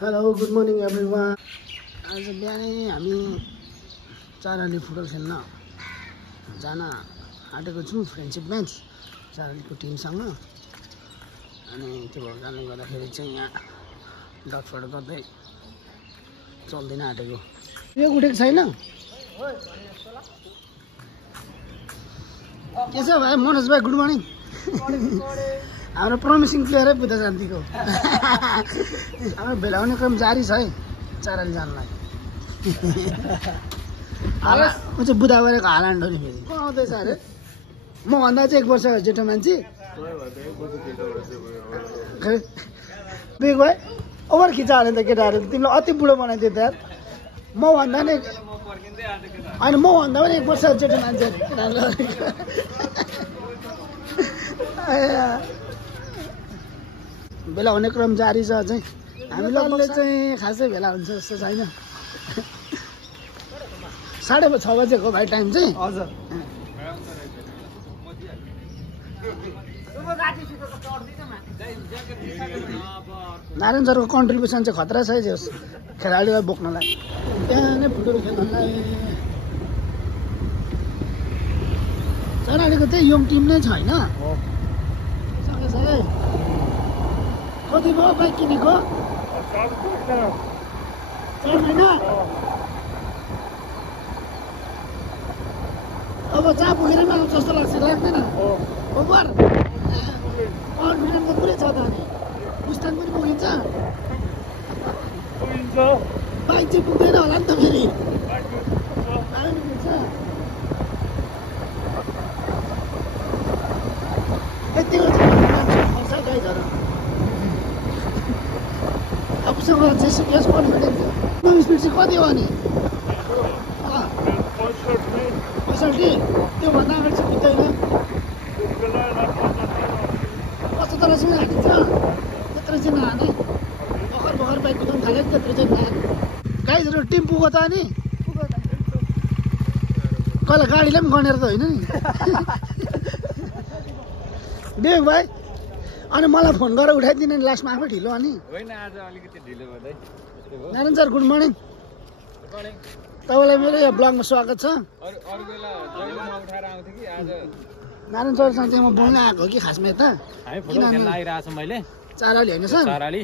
Hello good morning everyone. आज बिहानै हामी चाराली फुटबल खेल्न जान आँटेको छौँ, फ्रेन्डसिप म्याच चारालीको टिमसँग। अनि त्यो भएको कारणले गर्दाखेरि चाहिँ यहाँ डटफट गर्दै चल्दिन आँटेको। यो उठेको छैन के छ भाइ? मनोज भाइ गुड मर्निङ। हाम्रो प्रमिसिङ प्लेयरै बुद्ध शान्तिको हाम्रो भेलाउने क्रम जारी छ है चाराली जानलाई। ऊ चाहिँ बुधबारको हालान्ड हो नि, फेरि को आउँदैछ अरे? मभन्दा चाहिँ 1 वर्ष जेठो मान्छे बिग भाइ ओभर खिचा हाल्यो नि त केटाहरू। तिमीलाई अति बुढो बनाइदियो त यार। मभन्दा नि होइन, मभन्दा पनि 1 वर्ष जेठो मान्छे भेला हुने क्रम जारी छ अझै। हामी लगभग चाहिँ खासै भेला हुन्छ जस्तो छैन। 6:30 बजेको भाइ टाइम चाहिँ। हजुर नारायण सरको कन्ट्रिब्युसन चाहिँ खतरा छ है खेलाडीलाई बोक्नलाई। त्यहाँ नै फुटबल खेल्नलाई चारालीको त्यही यङ टिम नै छ होइन? सकेछ है। कति भयो बाइक किनेको? 4 महिना। अब चाप पुगेर पनि आउँछ जस्तो लाग्छ, लाग्दैन? ओभर कन्फिडेन्टको पुरै छ त। अनि पुस्ताङ पनि पुगिन्छ, बाइक चाहिँ पुग्दैन होला नि त फेरि। यतिको चाहिँ गाइजहरू आफूसँग चाहिँ यस कन्फिडेन्स स्पिड चाहिँ कति हो नि? 65। त्योभन्दा अगाडि चाहिँ पुग्दैन। 75 चाहिँ हालिन्छ, त्यत्रो चाहिँ नहाने। भर्खर बाइक कुदाउनु थाल्यो, त्यत्रो चाहिँ नहाने। गाइजहरू टिम पुग्यो त अनि कहिले गाडीलाई पनि गनेर त होइन नि देख भाइ। अनि मलाई फोन गरेर उठाइदिने नि लास्टमा आफै ढिलो। अनि होइन आज अलिकति ढिलो गर्दै। Narayan sir good morning. तपाईँलाई मेरो यो ब्लगमा स्वागत छ। अरू बेला जहिले म उठाएर आउँथेँ कि आज नारायण सरसँग चाहिँ म बोल्न आएको हो कि खासमा यता। हामी फुटबल खेल्न आइरहेको छौँ। मैले चाराली होइन सर, चाराली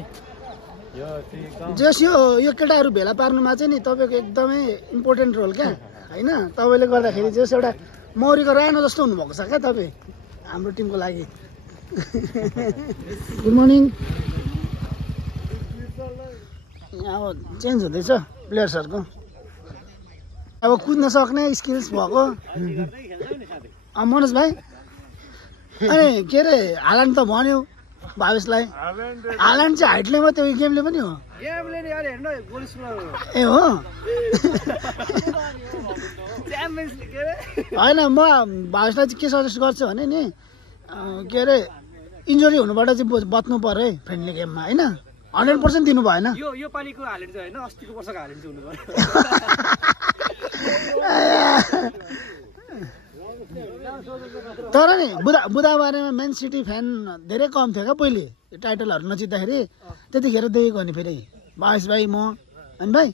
जस यो केटाहरू भेला पार्नुमा चाहिँ नि तपाईँको एकदमै इम्पोर्टेन्ट रोल क्या होइन? तपाईँले गर्दाखेरि जस एउटा मौरीको रानो जस्तो हुनुभएको छ क्या तपाईँ हाम्रो टिमको लागि। Good morning. अब चेन्ज हुँदैछ प्लेयर्सहरूको। अब कुद्न सक्ने स्किल्स भएको मनोज भाइ। अनि के अरे हालान्ड त भन्यो भावेशलाई। हालान्ड चाहिँ हाइटले मात्रै हो, गेमले पनि हो? ए हो होइन। म भावेशलाई चाहिँ के सजेस्ट गर्छु भने नि के अरे इन्जुरी हुनुबाट चाहिँ बच्नु पर्यो है फ्रेन्डली गेममा होइन? 100% दिनु भएन। यो पालिको हालेर चाहिँ होइन, अस्तिको वर्षको हालेर चाहिँ हुनु पर्यो। तर नि बुधबारेमा म्यान सिटी फ्यान धेरै कम थियो क्या पहिले, टाइटलहरू नजित्दाखेरि। त्यतिखेर देखेको नि फेरि भावेश भाइ म होइन भाइ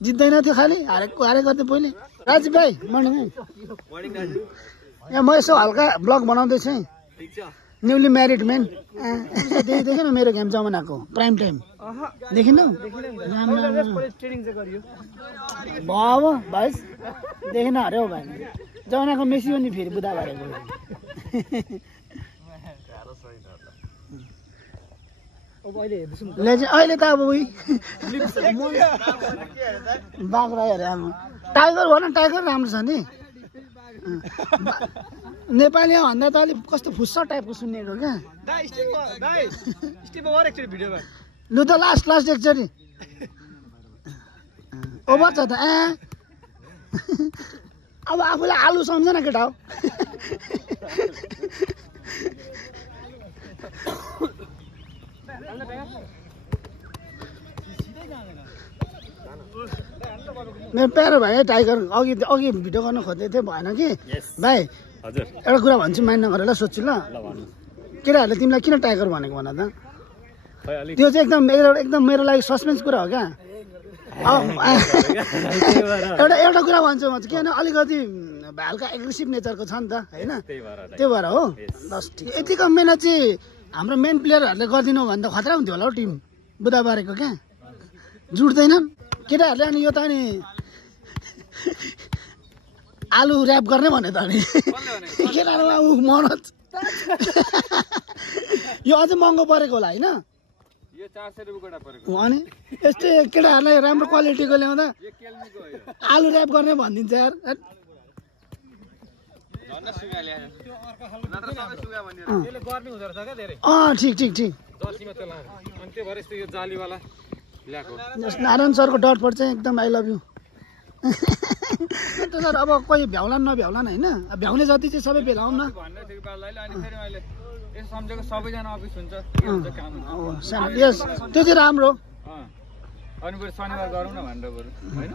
जित्दैन थियो, खालि हारेको थियो पहिले। राजीव भाइ मर्निङ है। यहाँ म यसो हल्का ब्लग बनाउँदैछु है। न्युली म्यारिड मेन देखेन मेरो गेम जमानाको प्राइम टाइम देखिनु? भयो भाइ देखेन अरे हो भाइ, जमानाको मेसी हो नि फेरि बुधबारेको। अहिले त अब उही बाख्रा हेरे अब टाइगर भन, टाइगर राम्रो छ नि। नेपाली भन्दा त अलिक कस्तो फुस्स टाइपको सुनेको क्या। लु त लास्ट एकचोटि ओभर छ त। अब आफूलाई आलु सम्झ न केटा हो। मेरो प्यारो भाइ टाइगर अघि भिडियो गर्न खोज्दै थिएँ, भएन कि भाइ। हजुर एउटा कुरा भन्छु, माइन्ड नगरेर सोध्छु ल। केटाहरूले तिमीलाई किन टाइगर भनेको भन त? खै अलिक त्यो चाहिँ एकदम मेरो लागि सस्पेन्स कुरा हो क्या एउटा कुरा भन्छु म चाहिँ किन अलिकति हल्का एग्रेसिभ नेचरको छ नि त होइन त्यो भएर हो बस ठिक यतिको मेहनत चाहिँ हाम्रो मेन प्लेयरहरूले गरिदिनु भने त खतरा हुन्थ्यो होला हौ टिम बुधबारेको क्या जुट्दैनन् केटाहरूले अनि यो त अनि आलु ऱ्याप गर्ने भने त अनि केटाहरू मनोज यो अझै महँगो परेको होला होइन यो 400 रुपैयाँ गोटा परेको अनि यस्तै केटाहरूलाई राम्रो क्वालिटीको ल्याउँदा यो केल्मीको हो यो आलु ऱ्याप गर्ने भनिदिन्छ यार झन्डा सुगा ल्यायो नत्र सबै सुगा भनिदिएर त्यसले गर्मी हुँदो रहेछ क्या धेरै ठिक दसीमा त्यो लाग्यो अनि त्यो भएर यस्तो यो जालीवाला ल्याएको नारायण सरको डटफोट चाहिँ एकदम आई लभ यु त सर अब कोही भ्याउलान् नभ्याउलान् होइन भ्याउने जति चाहिँ सबै भेलाउँ न भन्दै थियो बाललाई अनि फेरि मैले यसो सम्झेको सबैजना अफिस हुन्छ के हुन्छ काम हुन्छ यस त्यो चाहिँ राम्रो अनि बरु शनिबार गरौँ न भनेर बरु होइन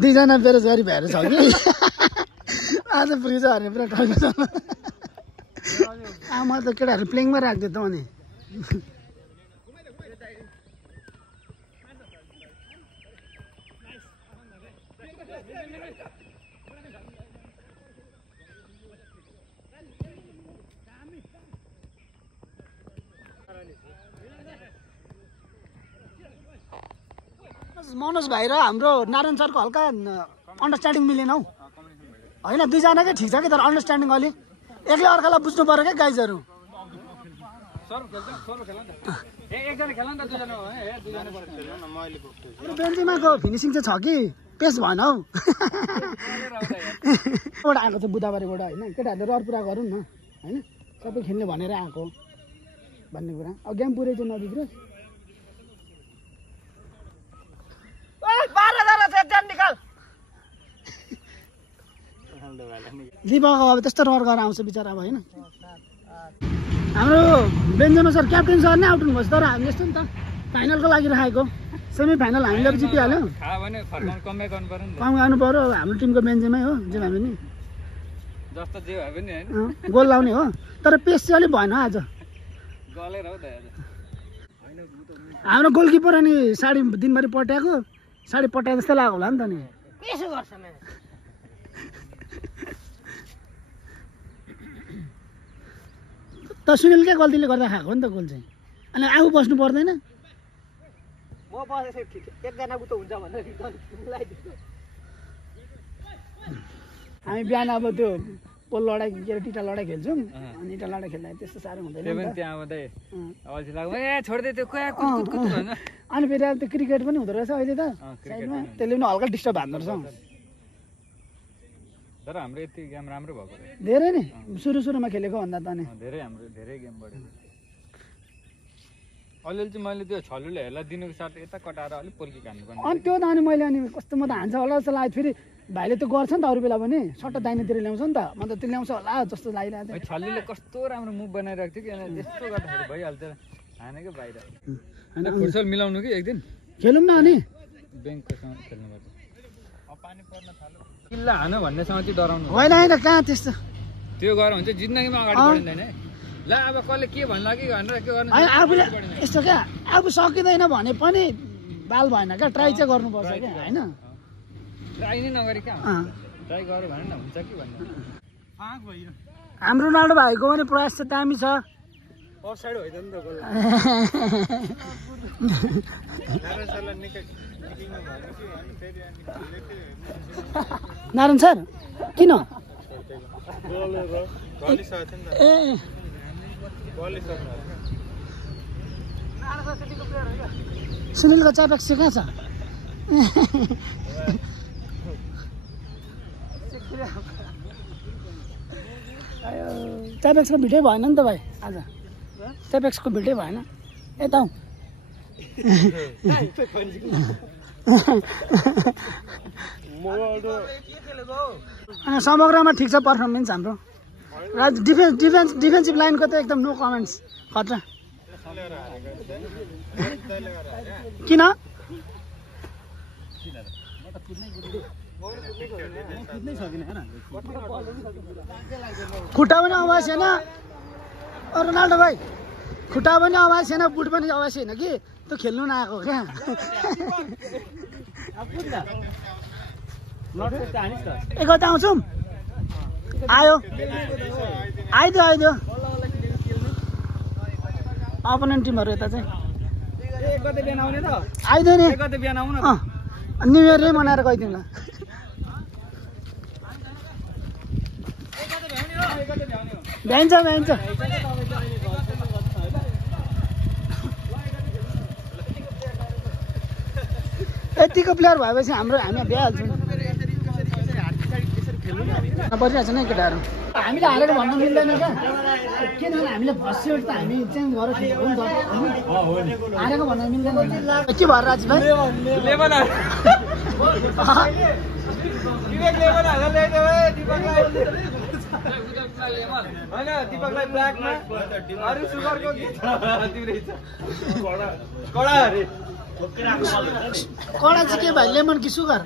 दुईजना बेरोजगारी भएर छ कि आज फ्री छ भने पुरा टाइम छ मैले त केटाहरू प्लेइङमा राखिदियो त अनि मनोज भाइ र हाम्रो नारायण सरको हल्का अन्डरस्ट्यान्डिङ मिलेन हौ होइन दुईजनाकै ठिक छ कि तर अन्डरस्ट्यान्डिङ अलि एकले अर्कालाई बुझ्नु पर्यो क्या गाइजहरू बेन्जीमाको फिनिसिङ चाहिँ छ कि पेस भएन हौ एउटा आएको छ बुधबारबाट होइन केटाहरूले रहर पुरा गरौँ न होइन सबै खेल्ने भनेर आएको भन्ने कुरा अब गेम पुरै चाहिँ नबिग्रोस् दिपक अब त्यस्तो रहर गरेर आउँछ बिचरा अब होइन हाम्रो बेन्जमा सर क्याप्टेन सर नै आउट हुनुभएछ तर हामी यस्तो नि त फाइनलको लागि राखेको सेमी फाइनल हामीले जितिहाल्यो कम गर्नु पऱ्यो हाम्रो टिमको बेन्जेमै हो जे भए पनि जस्तो जे भए पनि हैन गोल लाउने हो तर पेस चाहिँ अलिक भएन आज गलेर हो त हाम्रो गोलकिपर अनि साडी दिनभरि पट्याएको साडी पट्याए जस्तै लाग्यो होला नि त नि यसो गर्छ त सुनिलकै गल्तीले गर्दा खाएको नि त गोल चाहिँ अनि आफू बस्नु पर्दैन म बसेको ठिक एकजनाको त हुन्छ भनेर मिलाइदिन्छु हामी बिहान अब त्यो पोल लडाइ के अरे टिटा लडाइ खेल्छौँ अनि टिटा लडाइ खेल्दा त्यस्तो साह्रो हुँदैन त्यो पनि त्यहाँ आउँदै अल्छी लाग्यो ए छोड्दै त्यो कुया कुत भन्छ अनि फेरि अब त्यो क्रिकेट पनि हुँदो रहेछ अहिले त साइडमा त्यसले पनि हल्का डिस्टर्ब हान्दो रहेछ तर हाम्रो यति गेम राम्रो भएको धेरै नै सुरुमा खेलेको भन्दा त नि धेरै हाम्रो धेरै गेम बढ्यो अलिअलि चाहिँ मैले त्यो छलुले हेर्ला दिनुको साथ यता कटाएर अलिक पोल्की खानु पर्ने अनि त्यो त अनि मैले अनि कस्तो म त हान्छ होला जस्तो लाग्यो फेरि भाइले त गर्छ नि त अरू बेला पनि सट्टा दाहिनेतिर ल्याउँछ नि त म त त्यो ल्याउँछ होला जस्तो लागिरहेको थियो छल्लीले कस्तो राम्रो मुभ बनाइरहेको थियो कि अनि त्यस्तो गर्दाखेरि भइहाल्छ हानेकै बाहिर होइन फुटबल मिलाउनु कि एकदिन खेलौँ न अनि ब्याङ्कसँग खेल्नुपर्छ पानी पर्न थाल्यो किल्ला हान भन्नेसँग चाहिँ डराउनु होइन होइन कहाँ त्यस्तो त्यो गरेर हुन्छ जिन्दगीमा अगाडि बढिँदैन है ल अब कसले के भन्ला कि भनेर के गर्नु आफूले यस्तो क्या आफू सकिँदैन भने पनि बाल भएन क्या ट्राई चाहिँ गर्नुपर्छ क्या होइन ट्राई नै नगरी क्या ट्राई गऱ्यो भने न हुन्छ कि भन्ने हाम्रो रोनाल्डो भाइको पनि प्रयास चाहिँ दामी छ अफसाइड होइन नि त गोल नारायण सर किन ए सुनिलको च्यापेक्स चाहिँ कहाँ छ च्यापेक्सको भिडै भएन नि त भाइ आज च्यापेक्सको भिडै भएन यता समग्रमा ठिक छ पर्फर्मेन्स हाम्रो डिफेन्सिभ लाइनको त एकदम नो कमेन्ट्स खतरा किन खुट्टा पनि आवाज छैन रोनाल्डो भाइ खुट्टा पनि आवाज छैन बुट पनि आवाज छैन कि त्यो खेल्नु नआएको क्या एकता आउँछौँ आयो आइदियो अपोनेन्ट टिमहरू यता चाहिँ आइदियो नि न्यु इयरले मनाएर गइदिउँ ल भ्याइन्छ यतिको प्लेयर भएपछि हामी भ्याइहाल्छौँ बसिरहेको छ नि केटाहरू हामीले हारेर भन्न मिल्दैन क्या किनभने हामीले फर्स्ट सेट त हामी चेन्ज गरेर खेलेको नि त हारेको भन्न मिल्दैन के भएर राजी भाइ कडा चाहिँ के भाइ लेमन कि सुगर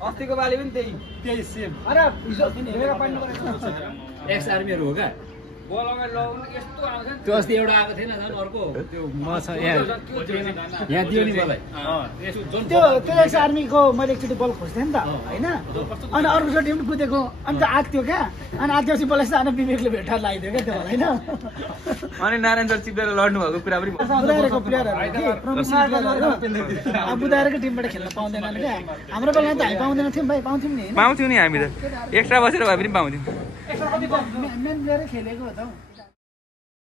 अस्तिको पालि पनि त्यही सेम एक्स आर्मीहरू हो क्या त्यो अस्ति एउटा आएको थिएन झन् अर्को त्यो म छ यहाँ दियो नि मलाई त्यो एक्स आर्मीको मैले एकचोटि बल खोज्थेँ नि त होइन अनि अर्कोचोटि पनि कुदेको अनि त आएको थियो क्या अनि आएपछि बोलाएपछि अनि विवेकले भेटाएर लगाइदियो क्या त्यो होइन अनि नारायण सर चिप्लेर लड्नु भएको कुरा पनि बुदाइरहेको प्लेयरहरू बुदाइरहेको टिमबाट खेल्न पाउँदैनन् क्या हाम्रो बेलामा त हामी पाउँदैन थियौँ भाइ पाउँथ्यौँ नि पाउँथ्यौँ नि हामी त एक्स्ट्रा बसेर भए पनि पाउँथ्यौँ मेन प्लेयरै खेलेको हो त